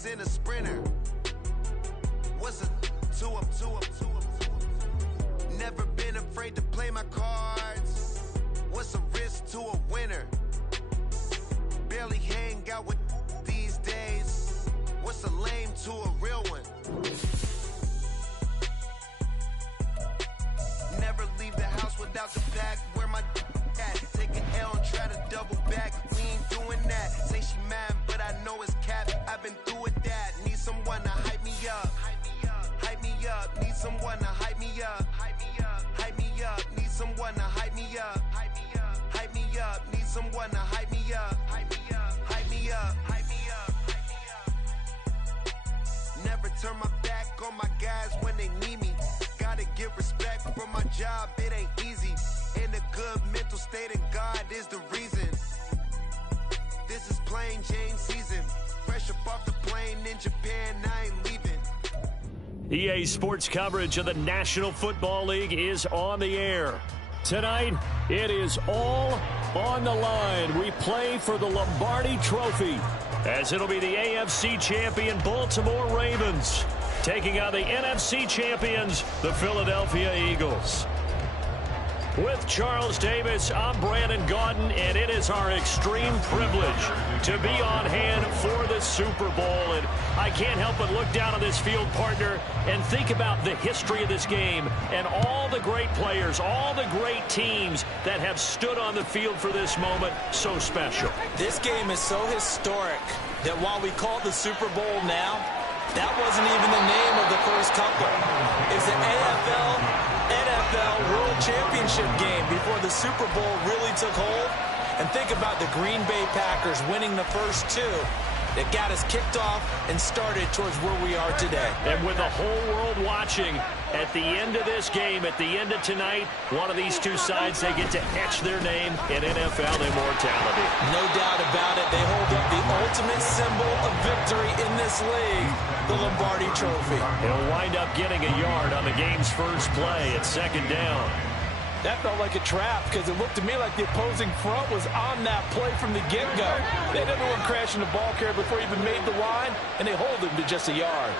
race in a sprinter. What's a two-up? Never been afraid to play my cards. What's a risk to a winner? Barely hang out with these days. What's a lame to a real one? Never leave the house without the bag. Where my at? Take an L and try to double back. We ain't doing that. Say she mad, but I know it's cap. I've been through with that. Need someone to hype me up. Hype me up. Need someone to hype me up. Hype me up. Need someone to hype me up. Hype me up. Need someone to hype me up. Hype me up. Never turn my back on my guys when they need me. Gotta give respect for my job, it ain't easy. In a good mental state and God is the reason. This is plain Jane season. Fresh up off the plane in Japan, I ain't leaving. EA Sports coverage of the National Football League is on the air. Tonight, it is all on the line. We play for the Lombardi Trophy, as it'll be the AFC champion Baltimore Ravens taking on the NFC champions, the Philadelphia Eagles. With Charles Davis, I'm Brandon Gaudin, and it is our extreme privilege to be on hand for the Super Bowl. And I can't help but look down on this field, partner, and think about the history of this game and all the great players, all the great teams that have stood on the field for this moment. So special. This game is so historic that while we call it the Super Bowl now, that wasn't even the name of the first couple. It's the NFL World Championship game before the Super Bowl really took hold. And think about the Green Bay Packers winning the first two that got us kicked off and started towards where we are today. And with the whole world watching, at the end of this game, at the end of tonight, one of these two sides, they get to etch their name in NFL immortality. No doubt about it. They hold up the ultimate symbol of victory in this league, the Lombardi Trophy. He'll wind up getting a yard on the game's first play at second down. That felt like a trap because it looked to me like the opposing front was on that play from the get-go. They had everyone crashing the ball carrier before he even made the line, and they hold him to just a yard.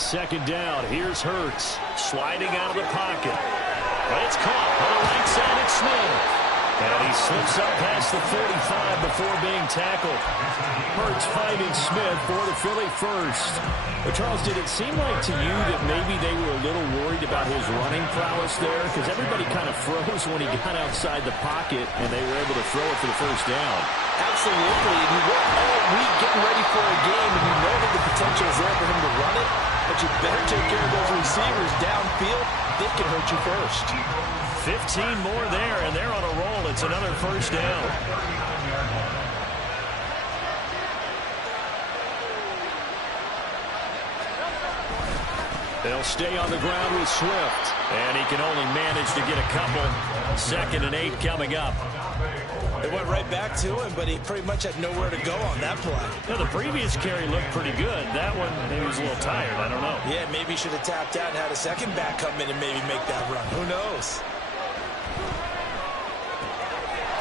Second down, here's Hurts, sliding out of the pocket. But it's caught on the right side, it's Smith. And he slips up past the 45 before being tackled. Hurts finding Smith for the Philly first. But Charles, did it seem like to you that maybe they were a little worried about his running prowess there? Because everybody kind of froze when he got outside the pocket, and they were able to throw it for the first down. Absolutely. And you work all week getting ready for a game, and you know that the potential is there for him to run it. But you better take care of those receivers downfield. They can hurt you first. 15 more there, and they're on a roll. It's another first down. They'll stay on the ground with Swift, and he can only manage to get a couple. 2nd and 8 coming up. It went right back to him, but he pretty much had nowhere to go on that play. Yeah, the previous carry looked pretty good. That one, maybe he was a little tired. I don't know. Yeah, maybe he should have tapped out and had a second back come in and maybe make that run. Who knows?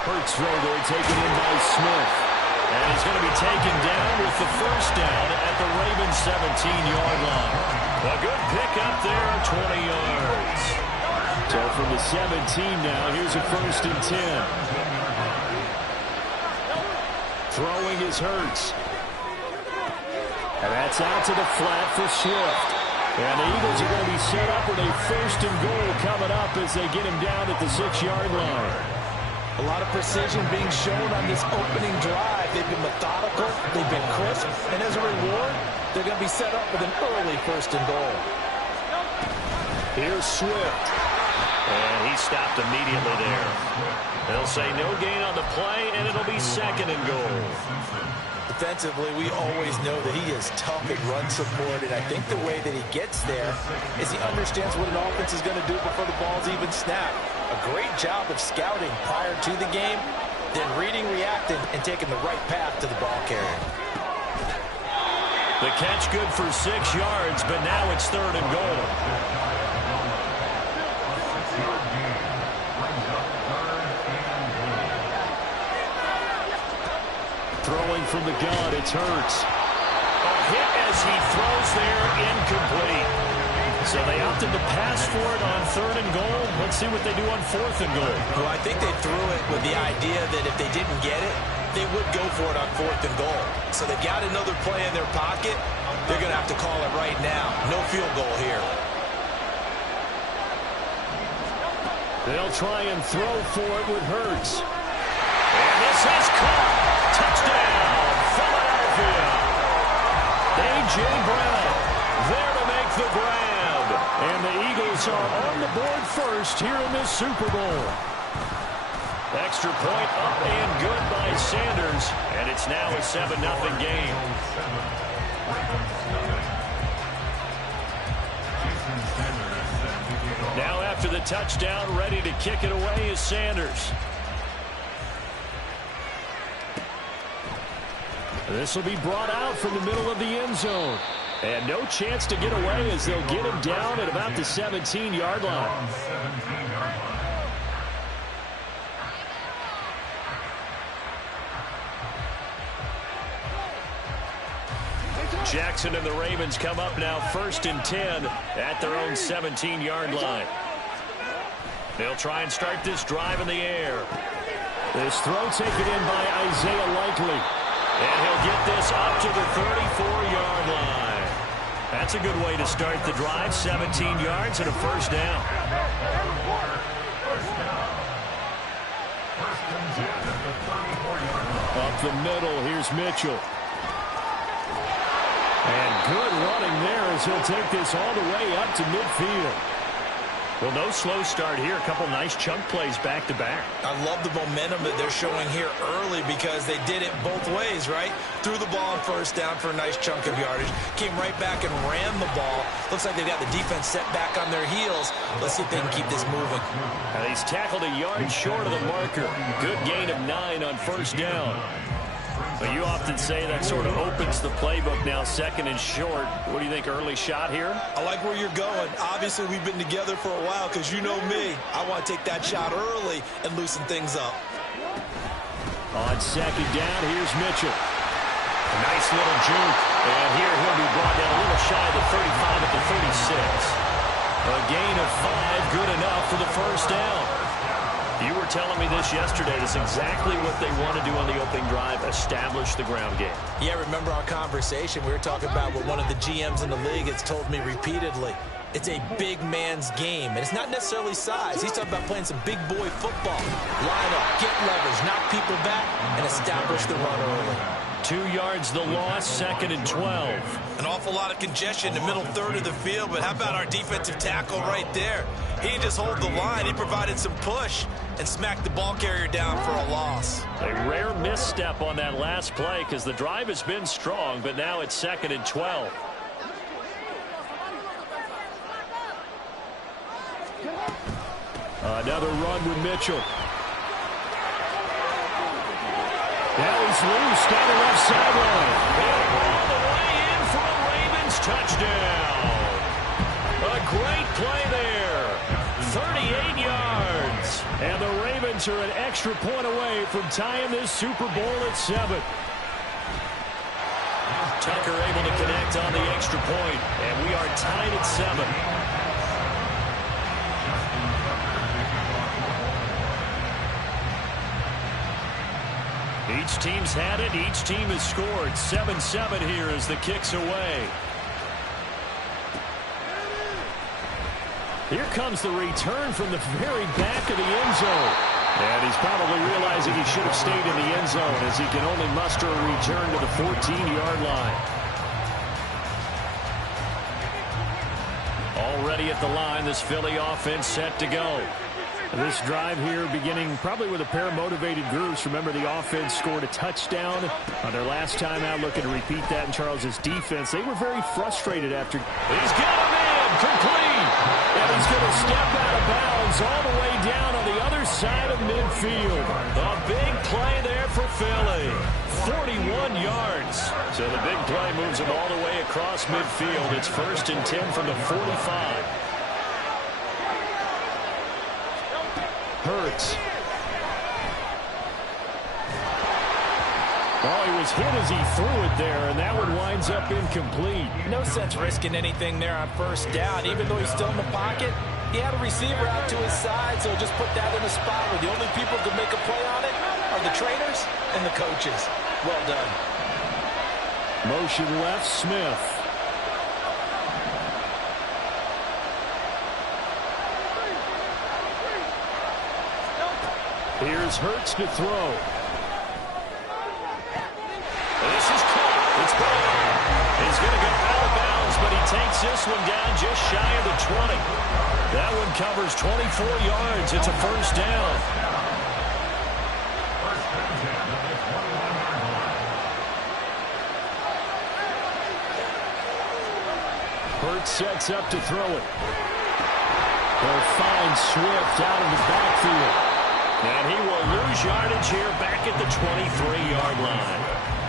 Hurts throw there, taken in by Smith. And he's going to be taken down with the first down at the Ravens' 17-yard line. A good pickup there, 20 yards. So from the 17 now, here's a 1st and 10. Throwing is Hurts. And that's out to the flat for Swift. And the Eagles are going to be set up with a 1st and goal coming up as they get him down at the 6-yard line. A lot of precision being shown on this opening drive. They've been methodical, they've been crisp, and as a reward, they're going to be set up with an early 1st and goal. Here's Swift. And he stopped immediately there. They'll say no gain on the play, and it'll be 2nd and goal. Defensively, we always know that he is tough at run support, and I think the way that he gets there is he understands what an offense is going to do before the ball's even snapped. A great job of scouting prior to the game, then reading, reacting, and taking the right path to the ball carrier. The catch good for 6 yards, but now it's 3rd and goal. Throwing from the gun, it's Hurts. A hit as he throws there, incomplete. So they opted to pass for it on 3rd and goal. Let's see what they do on 4th and goal. Well, I think they threw it with the idea that if they didn't get it, they would go for it on 4th and goal. So they've got another play in their pocket. They're going to have to call it right now. No field goal here. They'll try and throw for it with Hurts. And this is caught. Touchdown, Philadelphia. A.J. Brown there to make the grab. And the Eagles are on the board first here in this Super Bowl. Extra point up and good by Sanders. And it's now a 7-0 game. Now after the touchdown, ready to kick it away is Sanders. This will be brought out from the middle of the end zone. And no chance to get away as they'll get him down at about the 17-yard line. Jackson and the Ravens come up now 1st and 10 at their own 17-yard line. They'll try and start this drive in the air. This throw taken in by Isaiah Likely. And he'll get this up to the 34-yard line. That's a good way to start the drive. 17 yards and a first down. Up the middle, here's Mitchell. And good running there as he'll take this all the way up to midfield. Well, no slow start here. A couple nice chunk plays back-to-back. I love the momentum that they're showing here early because they did it both ways, right? Threw the ball on 1st down for a nice chunk of yardage. Came right back and ran the ball. Looks like they've got the defense set back on their heels. Let's see if they can keep this moving. And he's tackled a yard short of the marker. Good gain of 9 on 1st down. But you often say that sort of opens the playbook now, 2nd and short. What do you think, early shot here? I like where you're going. Obviously, we've been together for a while because you know me. I want to take that shot early and loosen things up. On 2nd down, here's Mitchell. A nice little juke. And here he'll be brought down a little shy of the 35 at the 36. A gain of 5, good enough for the first down. You were telling me this yesterday. This is exactly what they want to do on the opening drive, establish the ground game. Yeah, remember our conversation? We were talking about what one of the GMs in the league has told me repeatedly. It's a big man's game, and it's not necessarily size. He's talking about playing some big boy football. Line up, get leverage, knock people back, and establish the run early. 2 yards the loss, 2nd and 12. An awful lot of congestion in the middle third of the field, but how about our defensive tackle right there? He didn't just hold the line, he provided some push and smacked the ball carrier down for a loss. A rare misstep on that last play because the drive has been strong, but now it's 2nd and 12. Another run with Mitchell. Now he's loose down the left sideline. And all the way in for a Ravens touchdown. A great play there. 38 yards. And the Ravens are an extra point away from tying this Super Bowl at 7. Tucker able to connect on the extra point. And we are tied at 7. Each team's had it. Each team has scored. 7-7 here as the kick's away. Here comes the return from the very back of the end zone. And he's probably realizing he should have stayed in the end zone as he can only muster a return to the 14-yard line. Already at the line, this Philly offense set to go. This drive here beginning probably with a pair of motivated groups. Remember, the offense scored a touchdown on their last time out. Looking to repeat that in Charles's defense. They were very frustrated after. He's got him in, complete. And he's going to step out of bounds all the way down on the other side of midfield. A big play there for Philly. 41 yards. So the big play moves him all the way across midfield. It's 1st and 10 from the 45. Hurts. Oh, he was hit as he threw it there, and that one winds up incomplete. No sense risking anything there on first down. Even though he's still in the pocket, he had a receiver out to his side, so just put that in a spot where the only people who can make a play on it are the trainers and the coaches. Well done. Motion left, Smith. Here's Hurts to throw. This is caught. It's ball. He's going to go out of bounds, but he takes this one down just shy of the 20. That one covers 24 yards. It's a first down. Hurts sets up to throw it. They'll find Swift out of the backfield. And he will lose yardage here back at the 23-yard line.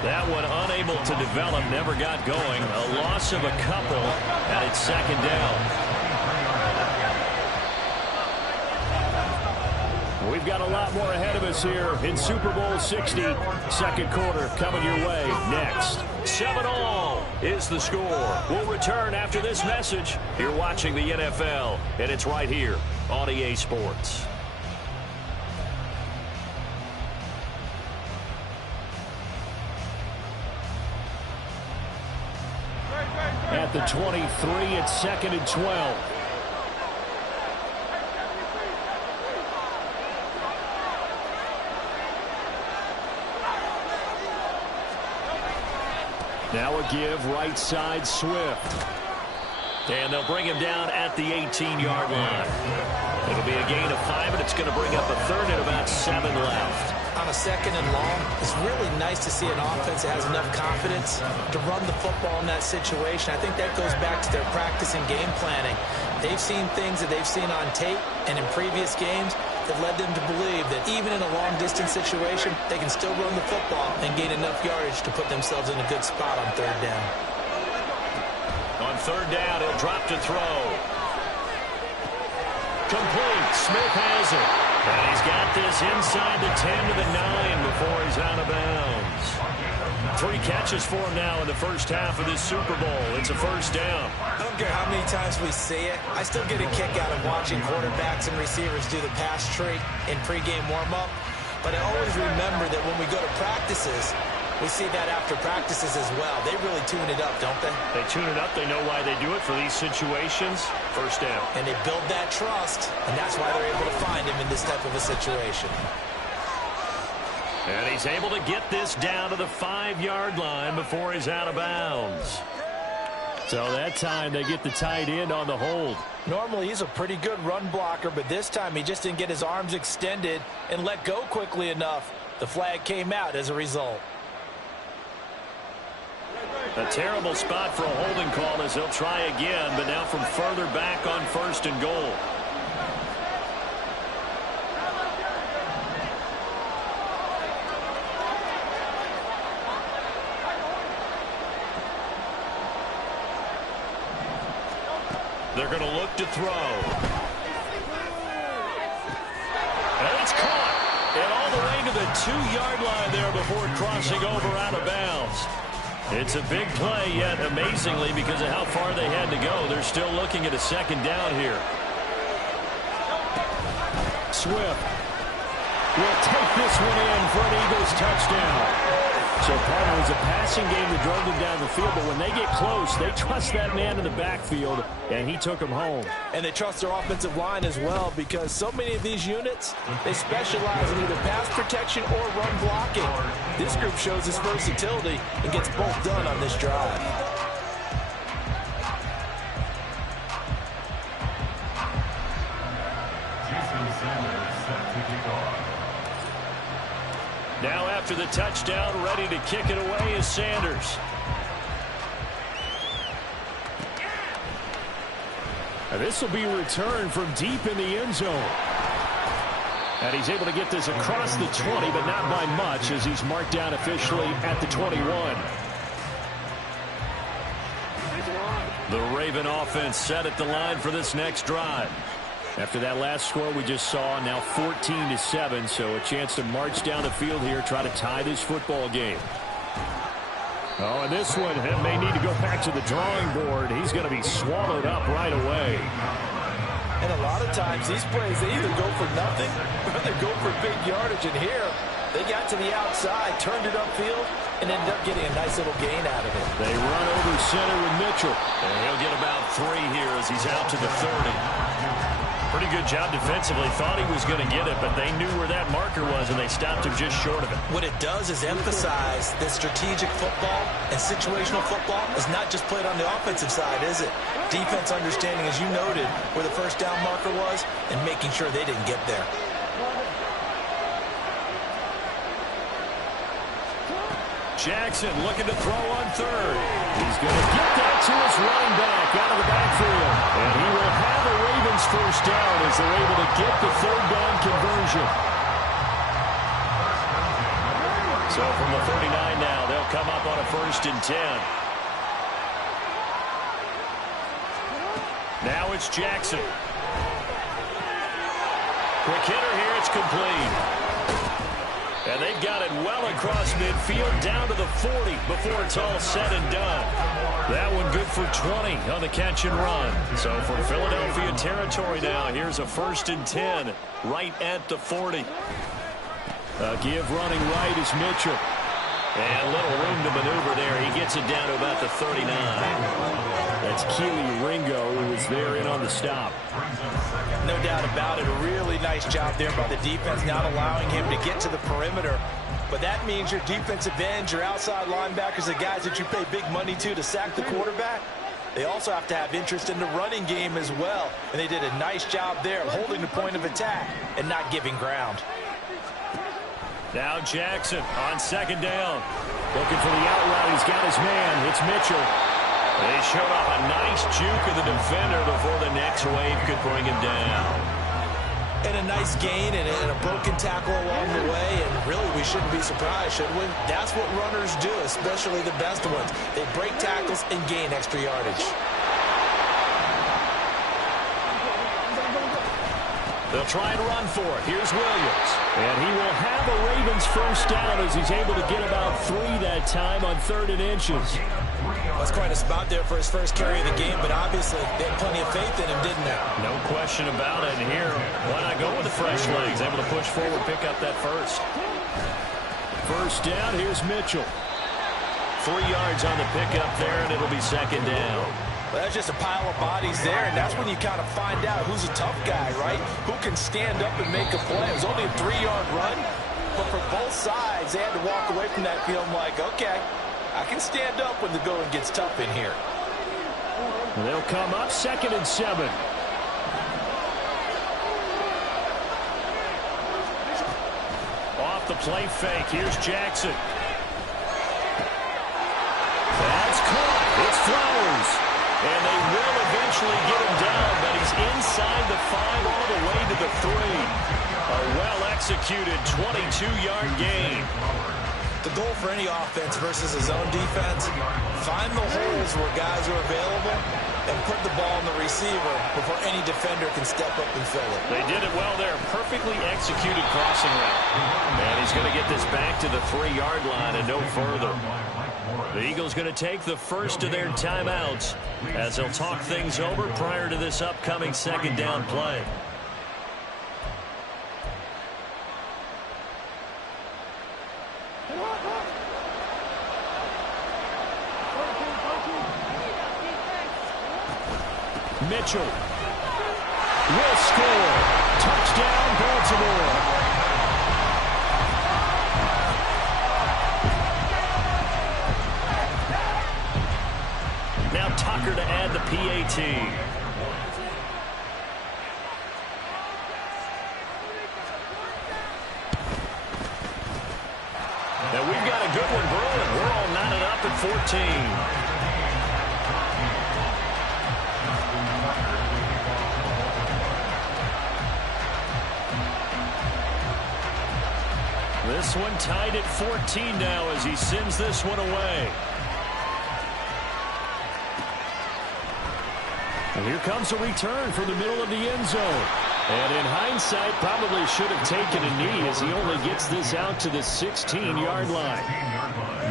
That one unable to develop, never got going. A loss of a couple, and it's second down. We've got a lot more ahead of us here in Super Bowl 60. Second quarter coming your way next. 7-all is the score. We'll return after this message. You're watching the NFL, and it's right here on EA Sports. At the 23, it's 2nd and 12. Now a give, right side, Swift. And they'll bring him down at the 18-yard line. It'll be a gain of 5, and it's going to bring up a third and about 7 left. On a 2nd and long, it's really nice to see an offense that has enough confidence to run the football in that situation. I think that goes back to their practice and game planning. They've seen things that they've seen on tape and in previous games that led them to believe that even in a long-distance situation, they can still run the football and gain enough yardage to put themselves in a good spot on 3rd down. On 3rd down, he'll drop to throw. Complete. Smith has it. And he's got this inside the 10 to the 9 before he's out of bounds. 3 catches for him now in the first half of this Super Bowl. It's a first down. I don't care how many times we see it. I still get a kick out of watching quarterbacks and receivers do the pass tree in pregame warm-up. But I always remember that when we go to practices, we see that after practices as well. They really tune it up, don't they? They tune it up. They know why they do it for these situations. First down. And they build that trust, and that's why they're able to find him in this type of a situation. And he's able to get this down to the 5-yard line before he's out of bounds. So that time they get the tight end on the hold. Normally he's a pretty good run blocker, but this time he just didn't get his arms extended and let go quickly enough. The flag came out as a result. A terrible spot for a holding call as they'll try again, but now from further back on 1st and goal. They're going to look to throw. And it's caught. And all the way to the 2-yard line there before crossing over out of bounds. It's a big play, yet amazingly, because of how far they had to go, they're still looking at a 2nd down here. Swift will take this one in for an Eagles touchdown. So part of it was a passing game that drove them down the field, but when they get close, they trust that man in the backfield, and he took them home. And they trust their offensive line as well, because so many of these units, they specialize in either pass protection or run blocking. This group shows its versatility and gets both done on this drive. Now after the touchdown, ready to kick it away is Sanders. And this will be returned from deep in the end zone. And he's able to get this across the 20, but not by much, as he's marked down officially at the 21. The Raven offense set at the line for this next drive. After that last score we just saw, now 14-7, so a chance to march down the field here, try to tie this football game. Oh, and this one may need to go back to the drawing board. He's going to be swallowed up right away. And a lot of times these plays, they either go for nothing or they go for big yardage. And here, they got to the outside, turned it upfield, and ended up getting a nice little gain out of it. They run over center with Mitchell. And he'll get about 3 here as he's out to the 30. Pretty good job defensively. Thought he was going to get it, but they knew where that marker was, and they stopped him just short of it. What it does is emphasize that strategic football and situational football is not just played on the offensive side, is it? Defense understanding, as you noted, where the first down marker was and making sure they didn't get there. Jackson looking to throw on third. He's going to get that to his running back out of the backfield. And he will have a Ravens first down as they're able to get the third down conversion. So from the 39 now, they'll come up on a 1st and 10. Now it's Jackson. Quick hitter here, it's complete. And they've got it well across midfield down to the 40 before it's all said and done. That one good for 20 on the catch and run. So from Philadelphia territory now, here's a 1st and 10 right at the 40. Give running right is Mitchell. And a little room to maneuver there. He gets it down to about the 39. That's Keely Ringo who was there in on the stop. No doubt about it. A really nice job there by the defense, not allowing him to get to the perimeter. But that means your defensive ends, your outside linebackers, the guys that you pay big money to sack the quarterback, they also have to have interest in the running game as well. And they did a nice job there of holding the point of attack and not giving ground. Now Jackson on 2nd down. Looking for the out route. He's got his man. It's Mitchell. They showed off a nice juke of the defender before the next wave could bring him down. And a nice gain and a broken tackle along the way. And really, we shouldn't be surprised, should we? That's what runners do, especially the best ones. They break tackles and gain extra yardage. They'll try and run for it. Here's Williams. And he will have a Ravens first down as he's able to get about 3 that time on 3rd and inches. That's quite a spot there for his first carry of the game, but obviously they had plenty of faith in him, didn't they? No question about it. And here, why not go with the fresh legs? Able to push forward, pick up that first. First down, here's Mitchell. 3 yards on the pickup there, and it'll be 2nd down. Well, that's just a pile of bodies there, and that's when you kind of find out who's a tough guy, right? Who can stand up and make a play. It was only a 3-yard run, but for both sides, they had to walk away from that feeling like, okay, I can stand up when the going gets tough in here. And they'll come up 2nd and 7. Off the play fake, here's Jackson. That's caught. It's Flowers. And they will eventually get him down, but he's inside the 5 all the way to the 3. A well-executed 22-yard gain. The goal for any offense versus a zone defense, find the holes where guys are available and put the ball in the receiver before any defender can step up and fill it. They did it well there. Perfectly executed crossing route. And he's going to get this back to the 3-yard line and no further. The Eagles going to take the first of their timeouts as they'll talk things over prior to this upcoming 2nd down play. Mitchell will score. Touchdown, Baltimore. Now Tucker to add the PAT. Now we've got a good one brewing. We're all knotted up at 14. This one tied at 14 now as he sends this one away. And here comes a return from the middle of the end zone. And in hindsight, probably should have taken a knee as he only gets this out to the 16-yard line.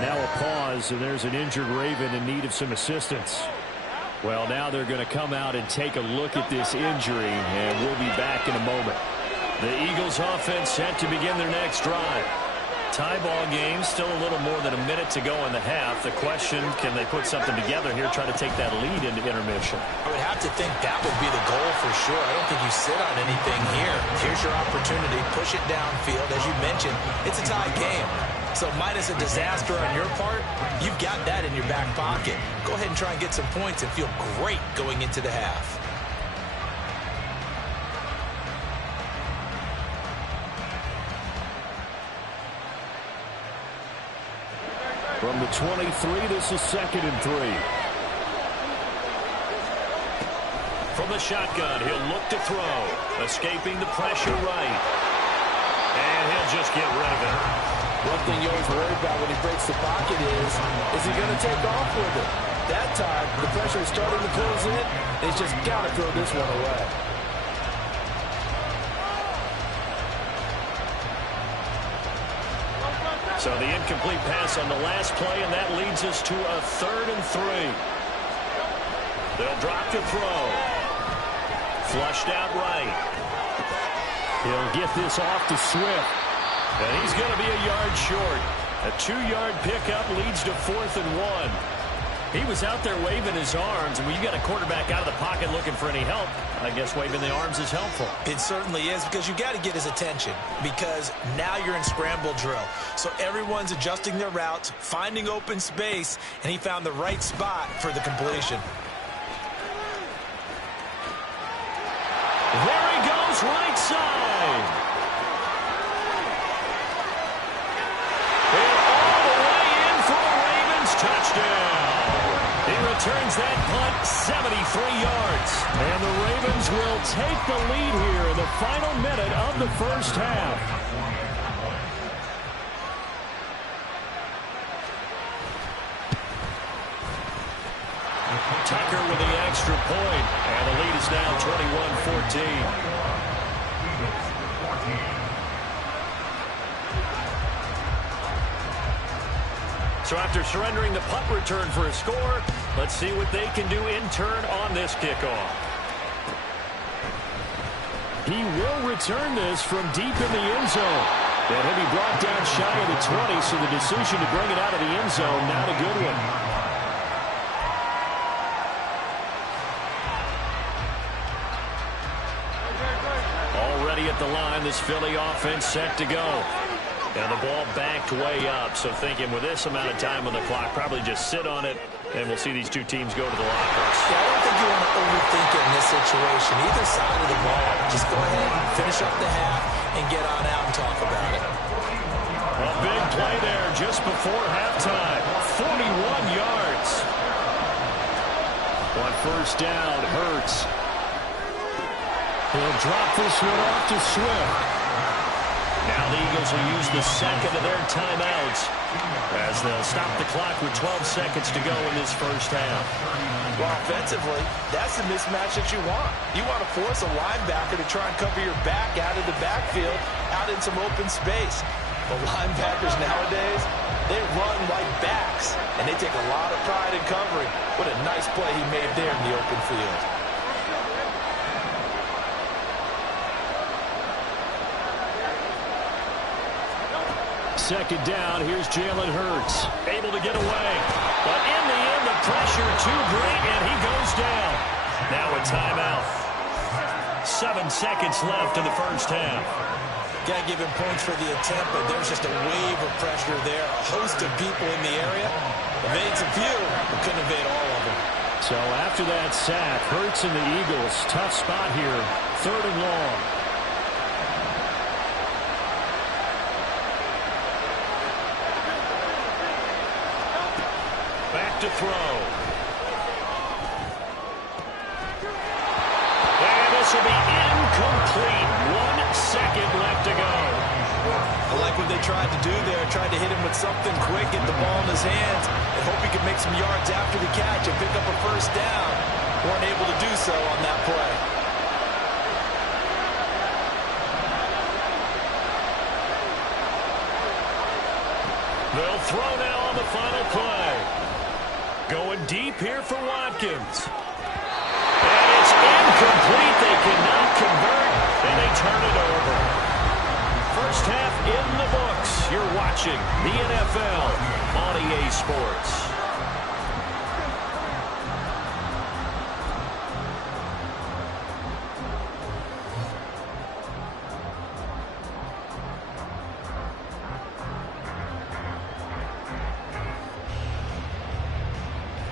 Now a pause, and there's an injured Raven in need of some assistance. Well, now they're going to come out and take a look at this injury, and we'll be back in a moment. The Eagles offense set to begin their next drive. Tie ball game, still a little more than a minute to go in the half. The question, can they put something together here, try to take that lead into intermission? I would have to think that would be the goal for sure. I don't think you sit on anything here. Here's your opportunity. Push it downfield. As you mentioned, it's a tie game. So minus a disaster on your part, you've got that in your back pocket. Go ahead and try and get some points and feel great going into the half. From the 23, this is 2nd and 3. From the shotgun, he'll look to throw. Escaping the pressure right. And he'll just get rid of it. One thing you always worry about when he breaks the pocket is he going to take off with it? That time, the pressure is starting to close in, and he's just got to throw this one away. So the incomplete pass on the last play, and that leads us to a 3rd and 3. They'll drop the throw. Flushed out right. He'll get this off to Swift. And he's going to be a yard short. A 2-yard pickup leads to 4th and 1. He was out there waving his arms, and when you got a quarterback out of the pocket looking for any help, I guess waving the arms is helpful. It certainly is, because you got to get his attention, because now you're in scramble drill. So everyone's adjusting their routes, finding open space, and he found the right spot for the completion. There he goes, right side. And all the way in for a Ravens touchdown. He returns that punt 73 yards. And the Ravens will take the lead here in the final minute of the first half. Tucker with the extra point. And the lead is now 21-14. So after surrendering the punt return for a score, let's see what they can do in turn on this kickoff. He will return this from deep in the end zone. And he'll be brought down shy of the 20, so the decision to bring it out of the end zone, not a good one. Already at the line, this Philly offense set to go. And the ball backed way up, so thinking with this amount of time on the clock, probably just sit on it, and we'll see these two teams go to the lockers. Yeah, I don't think you want to overthink it in this situation. Either side of the ball, just go ahead and finish up the half and get on out and talk about it. A big play there just before halftime. 41 yards. On first down, Hurts. He'll drop this one off to Swift. Now the Eagles will use the second of their timeouts as they'll stop the clock with 12 seconds to go in this first half. Well, offensively, that's the mismatch that you want. You want to force a linebacker to try and cover your back out of the backfield, out in some open space. But linebackers nowadays, they run like backs, and they take a lot of pride in covering. What a nice play he made there in the open field. Second down, here's Jalen Hurts. Able to get away. But in the end, the pressure too great, and he goes down. Now a timeout. 7 seconds left in the first half. Got to give him points for the attempt, but there's just a wave of pressure there. A host of people in the area. Evades a few, but couldn't evade all of them. So after that sack, Hurts and the Eagles, tough spot here. 3rd and long. To throw. And this will be incomplete. 1 second left to go. I like what they tried to do there. Tried to hit him with something quick, get the ball in his hands, and hope he could make some yards after the catch and pick up a first down. Weren't able to do so on that play. throw now on the final play. Going deep here for Watkins. And it's incomplete. They cannot convert, and they turn it over. First half in the books. You're watching the NFL on EA Sports.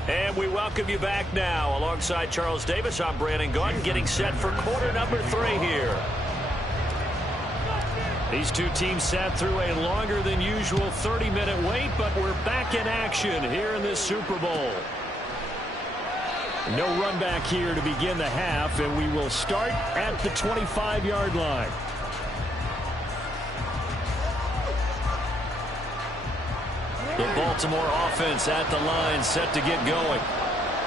And we welcome you back now. Alongside Charles Davis, I'm Brandon Gaudin, getting set for quarter number 3 here. These two teams sat through a longer than usual 30-minute wait, but we're back in action here in this Super Bowl. No run back here to begin the half, and we will start at the 25-yard line. The Baltimore offense at the line, set to get going.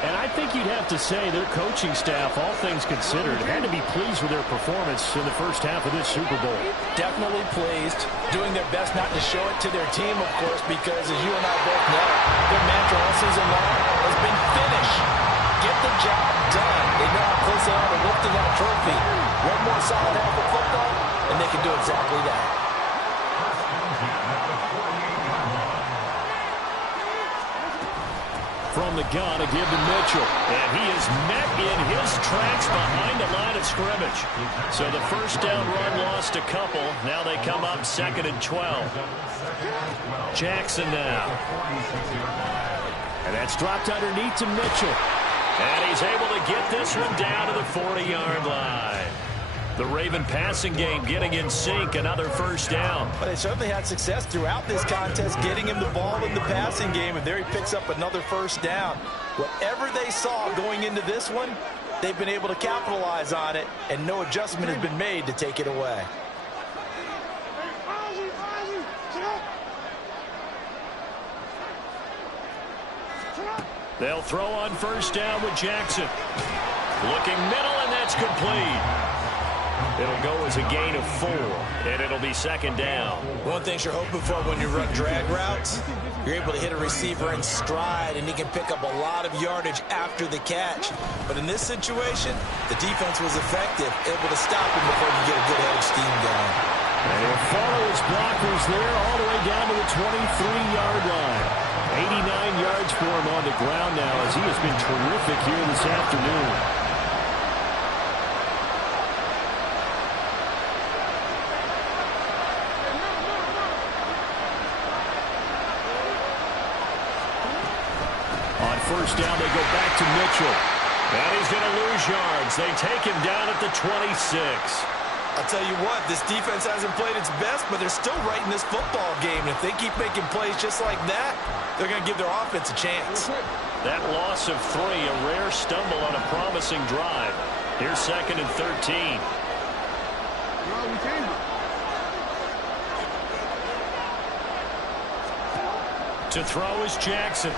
And I think you'd have to say their coaching staff, all things considered, had to be pleased with their performance in the first half of this Super Bowl. Definitely pleased, doing their best not to show it to their team, of course, because as you and I both know, their mantra all season long has been finish. Get the job done. They know how close they are to lifting that trophy. One more solid half of football, and they can do exactly that. From the gun, a give to Mitchell. And he is met in his tracks behind the line of scrimmage. So the first down run lost a couple. Now they come up 2nd and 12. Jackson now. And that's dropped underneath to Mitchell. And he's able to get this one down to the 40-yard line. The Raven passing game getting in sync, another first down. But they certainly had success throughout this contest, getting him the ball in the passing game, and there he picks up another first down. Whatever they saw going into this one, they've been able to capitalize on it, and no adjustment has been made to take it away. They'll throw on first down with Jackson. Looking middle, and that's complete. It'll go as a gain of 4, and it'll be 2nd down. One thing you're hoping for when you run drag routes, you're able to hit a receiver in stride, and he can pick up a lot of yardage after the catch. But in this situation, the defense was effective, able to stop him before he could get a good head of steam going. And he'll follow his blockers there all the way down to the 23-yard line. 89 yards for him on the ground now, as he has been terrific here this afternoon. First down, they go back to Mitchell. And he's going to lose yards. They take him down at the 26. I'll tell you what, this defense hasn't played its best, but they're still right in this football game. And if they keep making plays just like that, they're going to give their offense a chance. That loss of 3, a rare stumble on a promising drive. Here's 2nd and 13. To throw is Jackson.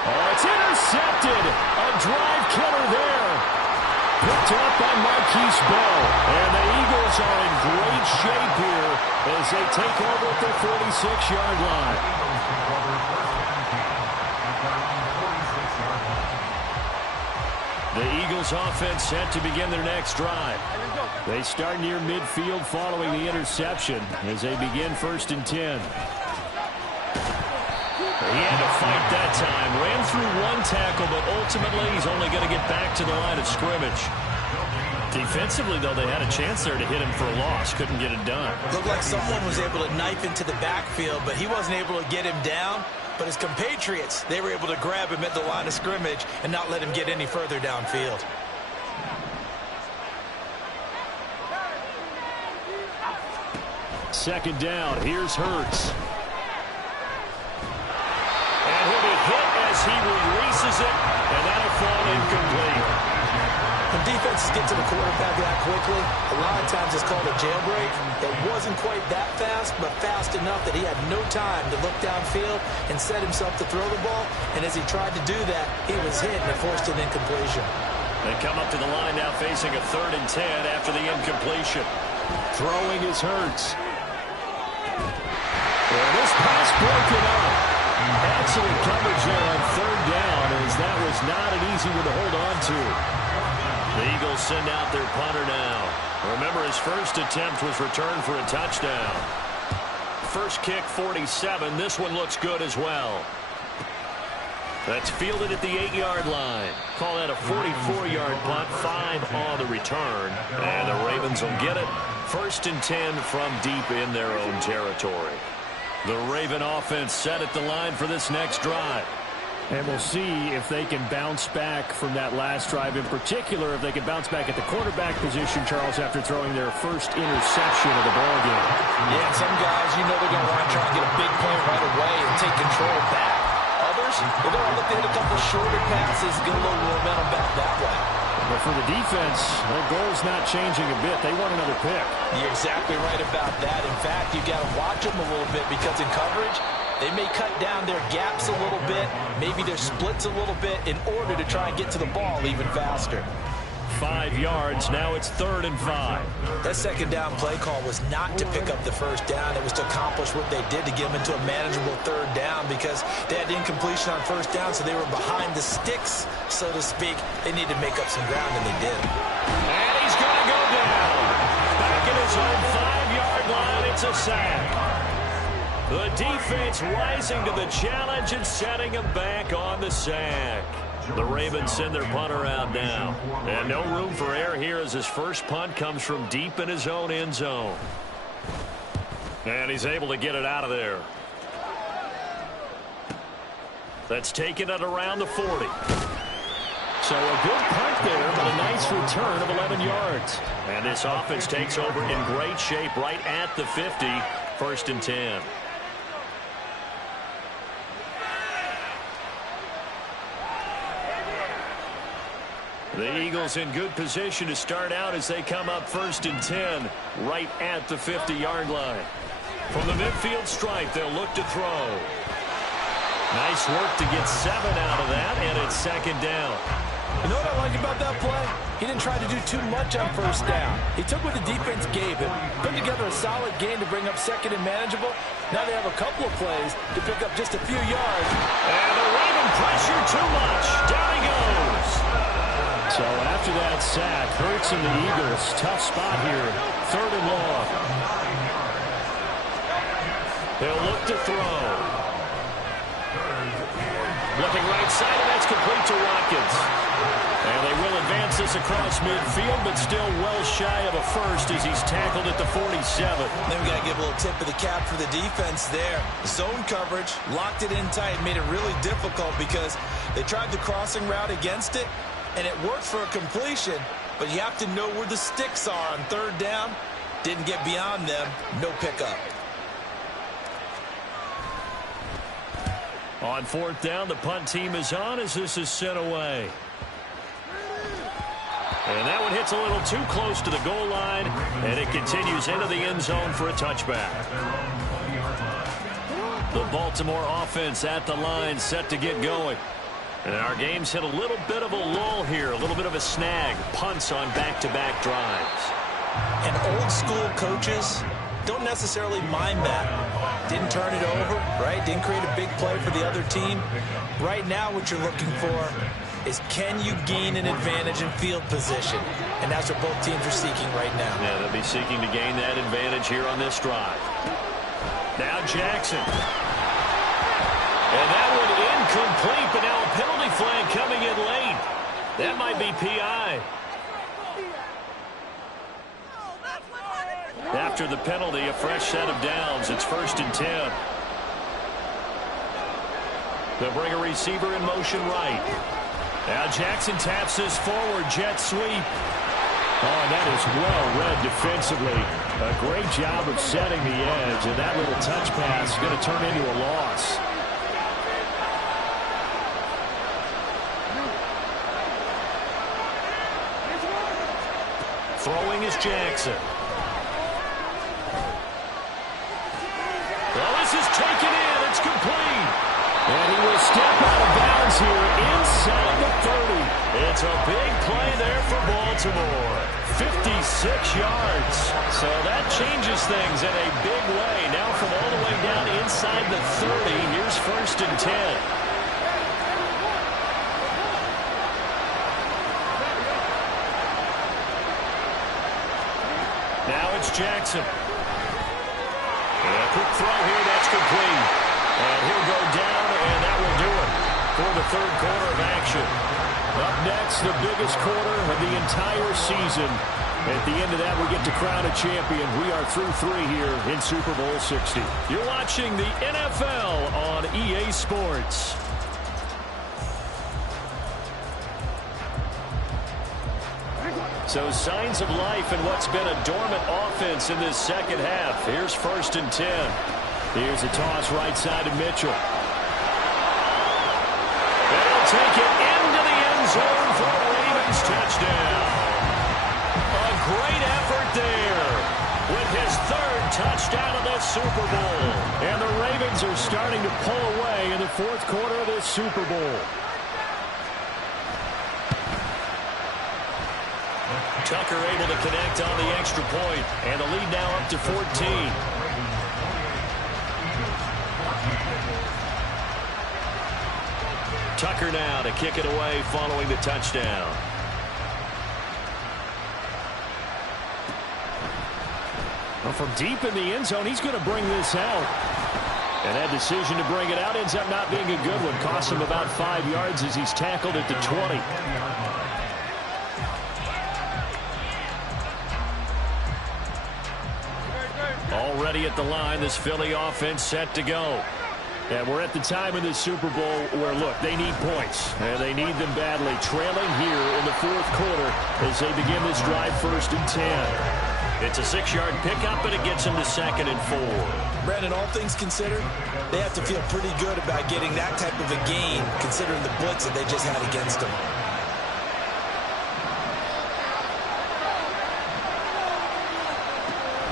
Oh, it's intercepted. A drive killer there. Picked up by Marquise Bell. And the Eagles are in great shape here as they take over at their 46-yard line. The Eagles offense set to begin their next drive. They start near midfield following the interception as they begin 1st and 10. He had to fight that time. Ran through 1 tackle, but ultimately he's only going to get back to the line of scrimmage. Defensively, though, they had a chance there to hit him for a loss. Couldn't get it done. Looked like someone was able to knife into the backfield, but he wasn't able to get him down. But his compatriots, they were able to grab him at the line of scrimmage and not let him get any further downfield. Second down. Here's Hurts. And he'll be hit as he releases it, and that'll fall incomplete. When defenses get to the quarterback that quickly, a lot of times it's called a jailbreak. It wasn't quite that fast, but fast enough that he had no time to look downfield and set himself to throw the ball. And as he tried to do that, he was hit and it forced an incompletion. They come up to the line now facing a 3rd and 10 after the incompletion. Throwing is Hurts. And this pass broken up. Excellent coverage there on third down, as that was not an easy one to hold on to. The Eagles send out their punter now. Remember, his first attempt was returned for a touchdown. First kick, 47. This one looks good as well. That's fielded at the 8-yard line. Call that a 44-yard punt, 5 on the return. And the Ravens will get it. 1st and 10 from deep in their own territory. The Raven offense set at the line for this next drive. And we'll see if they can bounce back from that last drive. In particular, if they can bounce back at the quarterback position, Charles, after throwing their first interception of the ballgame. Yeah, some guys, they're going to want to try and get a big play right away and take control back. Others, they're going to look to hit a couple shorter passes, get a little momentum back that way. But for the defense, their goal's not changing a bit. They want another pick. You're exactly right about that. In fact, you got to watch them a little bit, because in coverage, they may cut down their gaps a little bit, maybe their splits a little bit, in order to try and get to the ball even faster. 5 yards. Now it's 3rd and 5. That second down play call was not to pick up the first down. It was to accomplish what they did, to get them into a manageable 3rd down, because they had incompletion on first down, so they were behind the sticks, so to speak. They needed to make up some ground, and they did. And he's going to go down. Back at his own 5-yard line. It's a sack. The defense rising to the challenge and setting him back on the sack. The Ravens send their punter out now. And no room for error here, as his first punt comes from deep in his own end zone. And he's able to get it out of there. That's taken it around the 40. So a good punt there, but a nice return of 11 yards. And this offense takes over in great shape right at the 50. 1st and 10. The Eagles in good position to start out as they come up 1st and 10 right at the 50-yard line. From the midfield stripe, they'll look to throw. Nice work to get 7 out of that, and it's 2nd down. You know what I like about that play? He didn't try to do too much on first down. He took what the defense gave him, put together a solid game to bring up 2nd and manageable. Now they have a couple of plays to pick up just a few yards. And the Raven pressure too much. Down he goes. So after that sack, Hurts and the Eagles, tough spot here. 3rd and long. They'll look to throw. Looking right side, and that's complete to Watkins. And they will advance this across midfield, but still well shy of a first as he's tackled at the 47. Then we got to give a little tip of the cap for the defense there. Zone coverage, locked it in tight, made it really difficult, because they tried the crossing route against it, and it worked for a completion, but you have to know where the sticks are on 3rd down. Didn't get beyond them. No pickup. On 4th down, the punt team is on as this is sent away. And that one hits a little too close to the goal line, and it continues into the end zone for a touchback. The Baltimore offense at the line, set to get going. And our game's hit a little bit of a lull here, a little bit of a snag. Punts on back-to-back drives. And old-school coaches don't necessarily mind that. Didn't turn it over, right? Didn't create a big play for the other team. Right now, what you're looking for is, can you gain an advantage in field position? And that's what both teams are seeking right now. Yeah, they'll be seeking to gain that advantage here on this drive. Now Jackson. And that one incomplete, but now a penalty flag coming in late. That might be PI. After the penalty, a fresh set of downs. It's 1st and 10. They'll bring a receiver in motion right. Now Jackson taps this forward, jet sweep. Oh, that is well read defensively. A great job of setting the edge, and that little touch pass is going to turn into a loss. Throwing is Jackson. Well, this is taken in. It's complete. And he will step out of bounds here inside the 30. It's a big play there for Baltimore. Baltimore. 56 yards. So that changes things in a big way. Now from all the way down inside the 30, here's 1st and 10. Now it's Jackson. And a quick throw here, that's complete. And he'll go down, and that will do it for the 3rd quarter of action. Up next, the biggest quarter of the entire season. At the end of that, we get to crown a champion. We are through 3 here in Super Bowl 60. You're watching the NFL on EA Sports. So signs of life in what's been a dormant offense in this second half. Here's 1st and 10. Here's a toss right side to Mitchell. And he'll take it into the end zone for a Ravens touchdown. A great effort there with his 3rd touchdown of this Super Bowl. And the Ravens are starting to pull away in the 4th quarter of this Super Bowl. Tucker able to connect on the extra point, and the lead now up to 14. Tucker now to kick it away following the touchdown. Well, from deep in the end zone, he's going to bring this out. And that decision to bring it out ends up not being a good one. Costs him about 5 yards as he's tackled at the 20. Already at the line, this Philly offense set to go. And we're at the time in this Super Bowl where, look, they need points. And they need them badly. Trailing here in the 4th quarter as they begin this drive 1st and 10. It's a 6-yard pickup, and it gets them to 2nd and 4. Brandon, all things considered, they have to feel pretty good about getting that type of a gain, considering the blitz that they just had against them.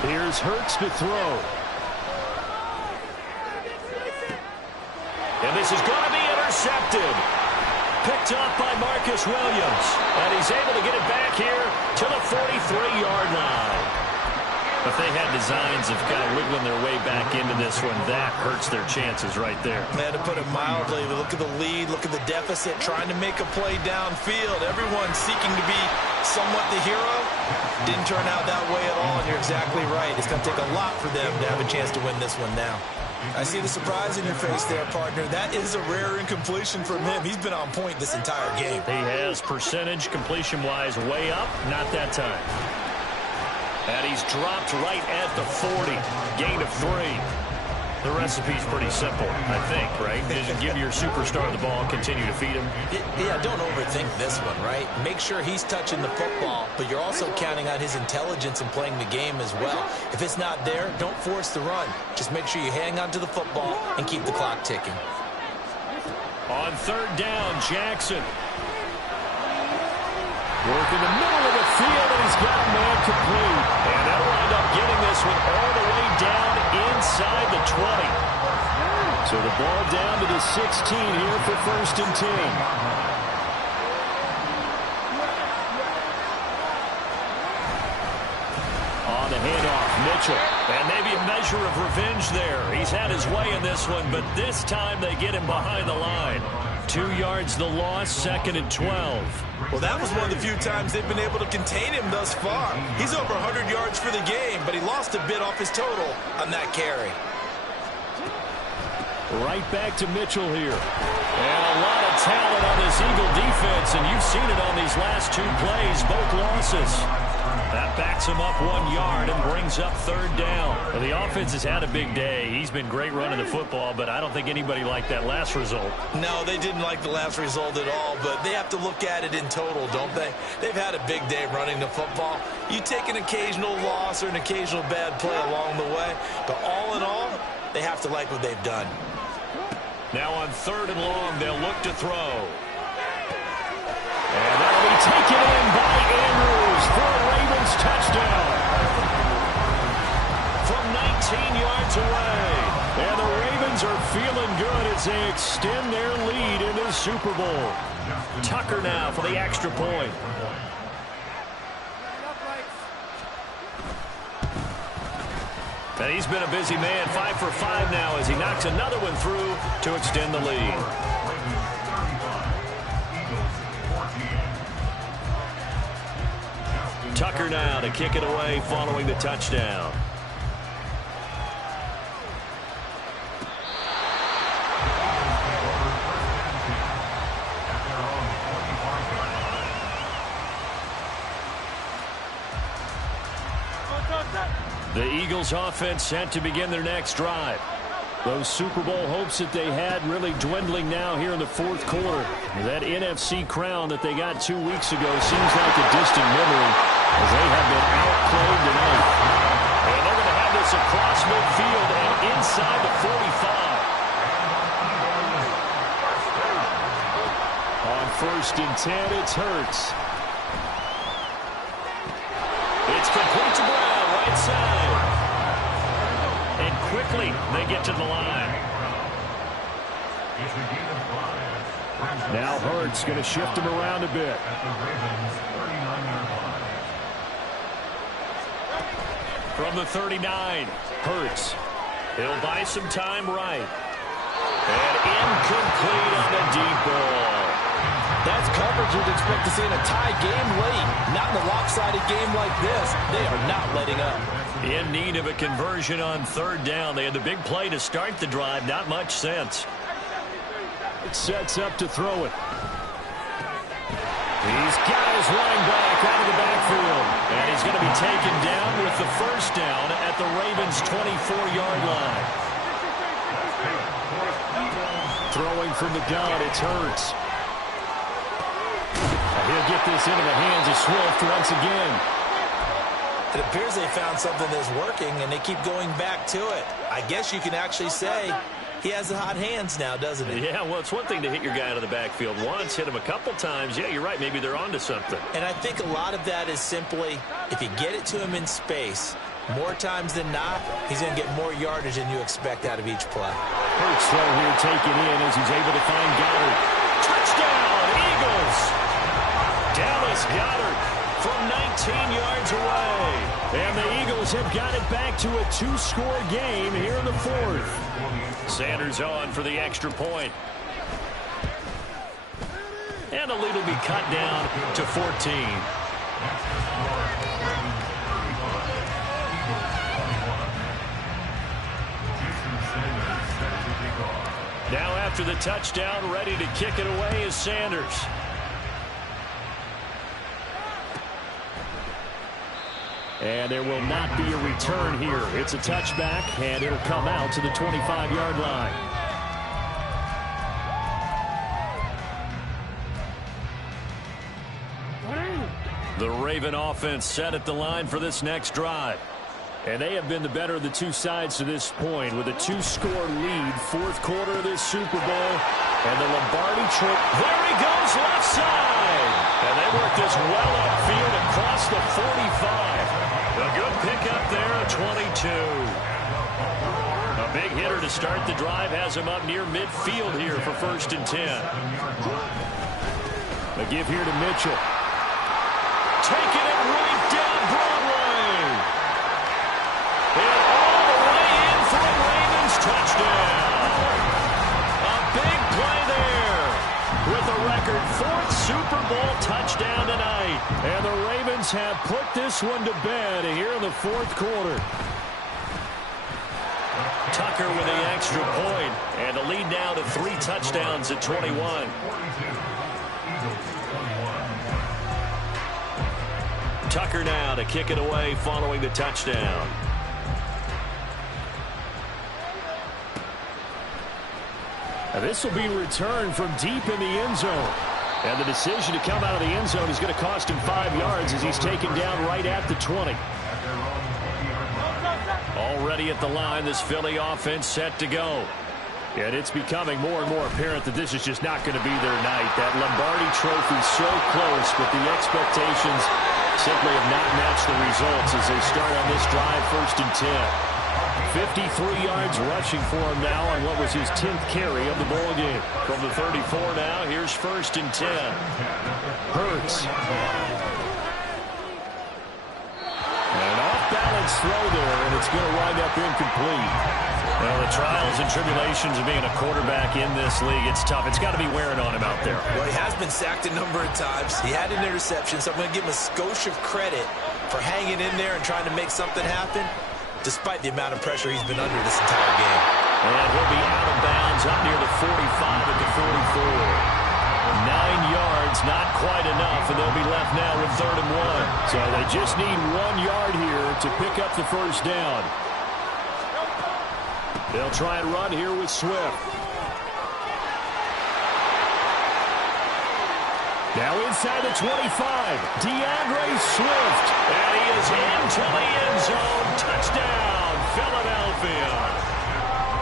Here's Hurts to throw. And this is going to be intercepted. Picked up by Marcus Williams. And he's able to get it back here to the 43-yard line. If they had designs of kind of wiggling their way back into this one, that hurts their chances right there. Man, to put it mildly, look at the lead, look at the deficit, trying to make a play downfield. Everyone seeking to be somewhat the hero. Didn't turn out that way at all, and you're exactly right. It's going to take a lot for them to have a chance to win this one now. I see the surprise in your face there, partner. That is a rare incompletion from him. He's been on point this entire game. He has percentage completion-wise way up, not that time. And he's dropped right at the 40. Gain of 3. The recipe's pretty simple, I think, right? Just give your superstar the ball, continue to feed him. Yeah, don't overthink this one, right? Make sure he's touching the football, but you're also counting on his intelligence in playing the game as well. If it's not there, don't force the run. Just make sure you hang on to the football and keep the clock ticking. On 3rd down, Jackson. Work in the middle of the field, and he's got a man complete. And they'll wind up getting this one all the way down inside the 20. So the ball down to the 16 here for 1st and 10. On the handoff, Mitchell. And maybe a measure of revenge there. He's had his way in this one, but this time they get him behind the line. 2 yards the loss, 2nd and 12. Well, that was one of the few times they've been able to contain him thus far. He's over 100 yards for the game, but he lost a bit off his total on that carry. Right back to Mitchell here. And a lot of talent on this Eagle defense, and you've seen it on these last 2 plays, both losses. That backs him up 1 yard and brings up 3rd down. Well, the offense has had a big day. He's been great running the football, but I don't think anybody liked that last result. No, they didn't like the last result at all, but they have to look at it in total, don't they? They've had a big day running the football. You take an occasional loss or an occasional bad play along the way, but all in all, they have to like what they've done. Now on 3rd and long, they'll look to throw. And that'll be taken in by Andrews for a Ravens touchdown. From 19 yards away. And the Ravens are feeling good as they extend their lead in this Super Bowl. Tucker now for the extra point. And he's been a busy man, 5 for 5 now as he knocks another one through to extend the lead. Tucker now to kick it away following the touchdown. The Eagles offense set to begin their next drive. Those Super Bowl hopes that they had really dwindling now here in the fourth quarter. That NFC crown that they got 2 weeks ago seems like a distant memory as they have been outplayed tonight. And they're going to have this across midfield and inside the 45. On 1st and 10, it's Hurts. It's complete to Brown, right side. And quickly, they get to the line. Now Hurts going to shift him around a bit. From the 39, Hurts. He'll buy some time right. And incomplete on the deep ball. That's coverage you'd expect to see in a tie game late. Not in a lopsided game like this. They are not letting up. In need of a conversion on 3rd down. They had the big play to start the drive. Not much sense. It sets up to throw it. He's got his running back out of the backfield. And he's going to be taken down with the 1st down at the Ravens' 24-yard line. Throwing from the gun, it's Hurts. He'll get this into the hands of Swift once again. It appears they found something that's working, and they keep going back to it. I guess you can actually say he has the hot hands now, doesn't he? Yeah, well, it's one thing to hit your guy out of the backfield once, hit him a couple times. Yeah, you're right. Maybe they're onto something. And I think a lot of that is simply if you get it to him in space, more times than not, he's going to get more yardage than you expect out of each play. Hurts throw here taken in as he's able to find Goddard. Touchdown, Eagles! Dallas Goddard from 19 yards away. And the Eagles have got it back to a 2-score game here in the 4th. Sanders on for the extra point. And the lead will be cut down to 14. Now after the touchdown, ready to kick it away is Sanders. And there will not be a return here. It's a touchback, and it'll come out to the 25-yard line. The Raven offense set at the line for this next drive. And they have been the better of the two sides to this point with a 2-score lead, 4th quarter of this Super Bowl. And the Lombardi trip. There he goes, left side. And they work this well upfield across the 45. A good pickup there, a 22. A big hitter to start the drive has him up near midfield here for 1st and 10. A give here to Mitchell. Taking it right down Broadway. And all the way in for the Ravens touchdown. A big play there with a record 4th Super Bowl touchdown tonight. And the Ravens have put this one to bed here in the 4th quarter. Tucker with the extra point, and the lead now to 3 touchdowns at 21. Tucker now to kick it away following the touchdown. Now this will be returned from deep in the end zone. And the decision to come out of the end zone is going to cost him 5 yards as he's taken down right at the 20. Already at the line, this Philly offense set to go. And it's becoming more and more apparent that this is just not going to be their night. That Lombardi trophy so close, but the expectations simply have not matched the results as they start on this drive 1st and 10. 53 yards rushing for him now on what was his 10th carry of the ball game. From the 34 now, here's 1st and 10. Hurts. And off balance Nice throw there, and it's going to wind up incomplete. Well, the trials and tribulations of being a quarterback in this league, it's tough. It's got to be wearing on him out there. Well, he has been sacked a number of times. He had an interception, so I'm going to give him a skosh of credit for hanging in there and trying to make something happen, despite the amount of pressure he's been under this entire game. And he'll be out of bounds up near the 45 at the 44. 9 yards, not quite enough, and they'll be left now with 3rd and 1. So they just need 1 yard here to pick up the first down. They'll try and run here with Swift. Now inside the 25, DeAndre Swift. And he is into the end zone. Touchdown, Philadelphia.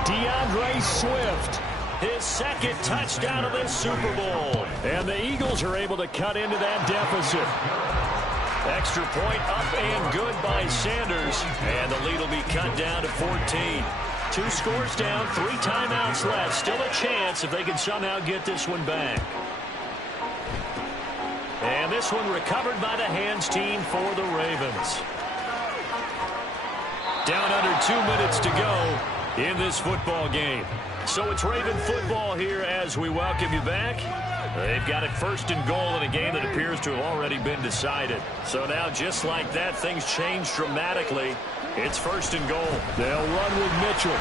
DeAndre Swift, his 2nd touchdown of this Super Bowl. And the Eagles are able to cut into that deficit. Extra point up and good by Sanders. And the lead will be cut down to 14. 2 scores down, 3 timeouts left. Still a chance if they can somehow get this one back. And this one recovered by the hands team for the Ravens. Down under 2 minutes to go in this football game. So it's Raven football here as we welcome you back. They've got it 1st and goal in a game that appears to have already been decided. So now just like that, things change dramatically. It's 1st and goal. They'll run with Mitchell.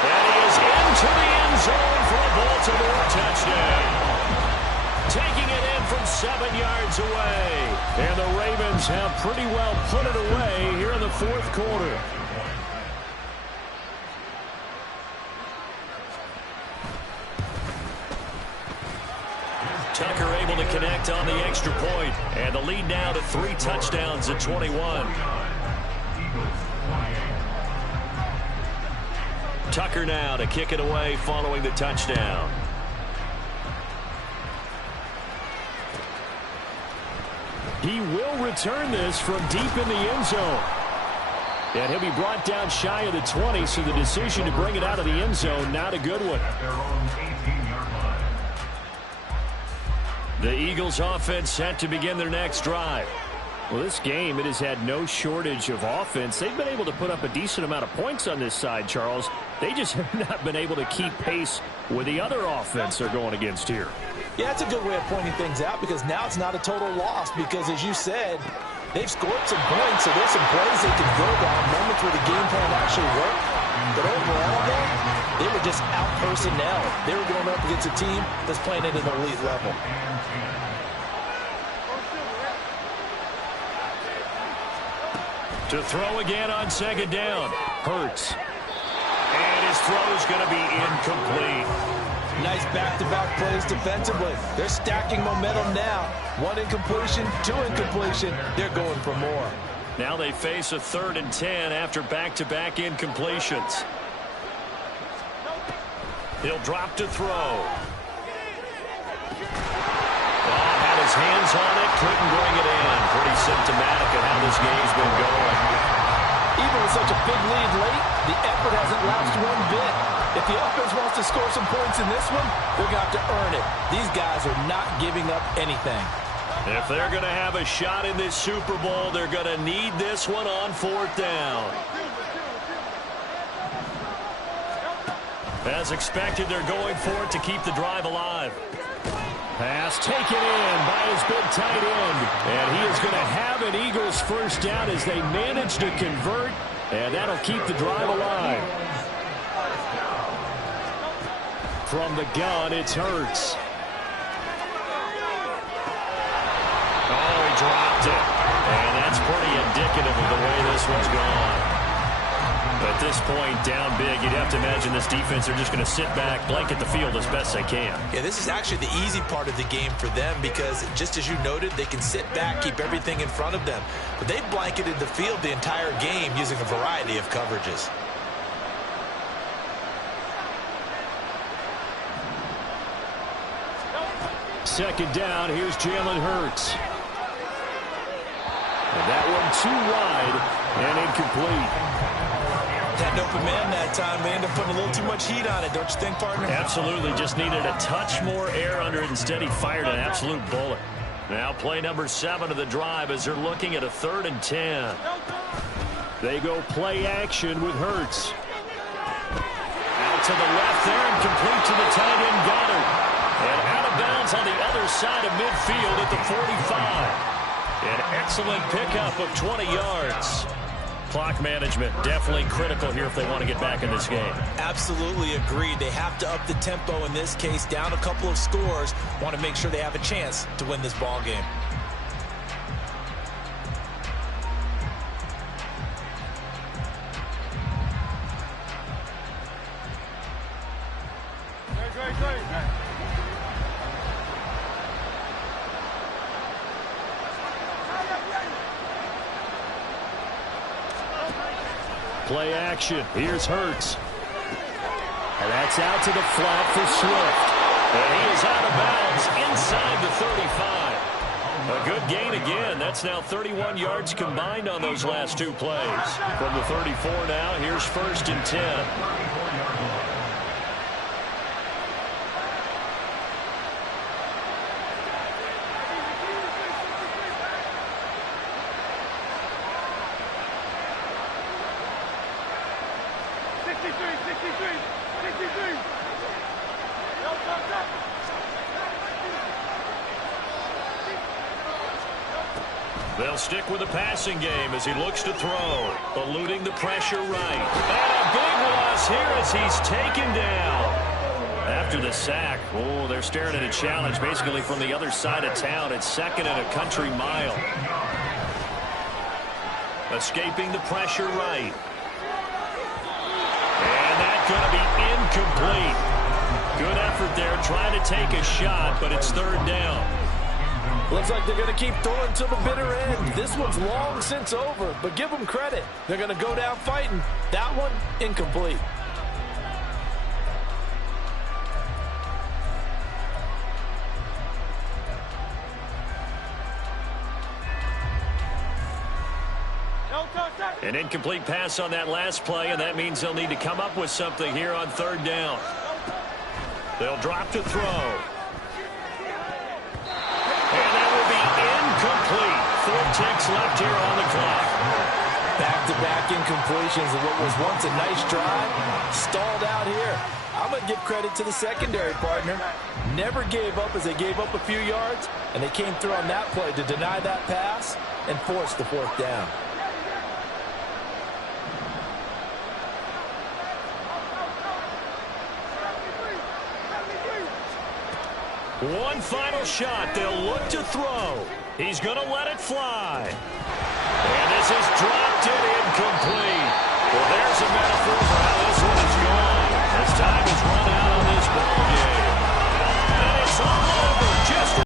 And he is into the end zone for a Baltimore touchdown. Taking it in from 7 yards away. And the Ravens have pretty well put it away here in the 4th quarter. Tucker able to connect on the extra point. And the lead now to 3 touchdowns at 21. Tucker now to kick it away following the touchdown. He will return this from deep in the end zone. And he'll be brought down shy of the 20, so the decision to bring it out of the end zone, not a good one. The Eagles offense set to begin their next drive. Well, this game, it has had no shortage of offense. They've been able to put up a decent amount of points on this side, Charles. They just have not been able to keep pace with the other offense they're going against here. Yeah, that's a good way of pointing things out because now it's not a total loss because, as you said, they've scored some points, so there's some plays they can build on, moments where the game plan actually worked. But overall, though, they were just out-personnel. They were going up against a team that's playing at an elite level. To throw again on 2nd down. Hurts. And his throw is going to be incomplete. Nice back-to-back plays defensively. They're stacking momentum now. 1 incompletion, 2 incompletion. They're going for more. Now they face a 3rd and 10 after back-to-back incompletions. He'll drop to throw. Had his hands on it, couldn't bring it in. Pretty symptomatic of how this game's been going. Even with such a big lead late, the effort hasn't lapsed one bit. If the offense wants to score some points in this one, they're going to have to earn it. These guys are not giving up anything. If they're going to have a shot in this Super Bowl, they're going to need this one on 4th down. As expected, they're going for it to keep the drive alive. Pass taken in by his big tight end. And he is going to have an Eagles first down as they manage to convert. And that'll keep the drive alive. From the gun, it's Hurts. Oh, he dropped it. And that's pretty indicative of the way this one's gone. At this point, down big, you'd have to imagine this defense are just going to sit back, blanket the field as best they can. Yeah, this is actually the easy part of the game for them because, just as you noted, they can sit back, keep everything in front of them. But they've blanketed the field the entire game using a variety of coverages. Second down, here's Jalen Hurts. And that one too wide and incomplete. Had an open man that time. They end up putting a little too much heat on it, don't you think, partner? Absolutely. Just needed a touch more air under it. Instead, he fired an absolute bullet. Now play number 7 of the drive as they're looking at a 3rd and 10. They go play action with Hurts. Out to the left there and complete to the tight end Goddard. And out of bounds on the other side of midfield at the 45. An excellent pickup of 20 yards. Clock management definitely critical here if they want to get back in this game. Absolutely agreed. They have to up the tempo in this case, down a couple of scores. Want to make sure they have a chance to win this ball game. Play action. Here's Hurts. And that's out to the flat for Swift. And he is out of bounds inside the 35. A good gain again. That's now 31 yards combined on those last 2 plays. From the 34 now, here's 1st and 10. They'll stick with the passing game as he looks to throw. Eluding the pressure right. And a big loss here as he's taken down. After the sack, oh, they're staring at a challenge basically from the other side of town. It's 2nd and a country mile. Escaping the pressure right. And that's going to be incomplete. Good effort there trying to take a shot, but it's 3rd down. Looks like they're going to keep throwing to the bitter end. This one's long since over, but give them credit. They're going to go down fighting. That one, incomplete. An incomplete pass on that last play, and that means they'll need to come up with something here on 3rd down. They'll drop to throw. Incomplete. 4 ticks left here on the clock. Back-to-back incompletions of what was once a nice drive. Stalled out here. I'm going to give credit to the secondary partner. Never gave up as they gave up a few yards, and they came through on that play to deny that pass and force the 4th down. One final shot. They'll look to throw. He's going to let it fly. And this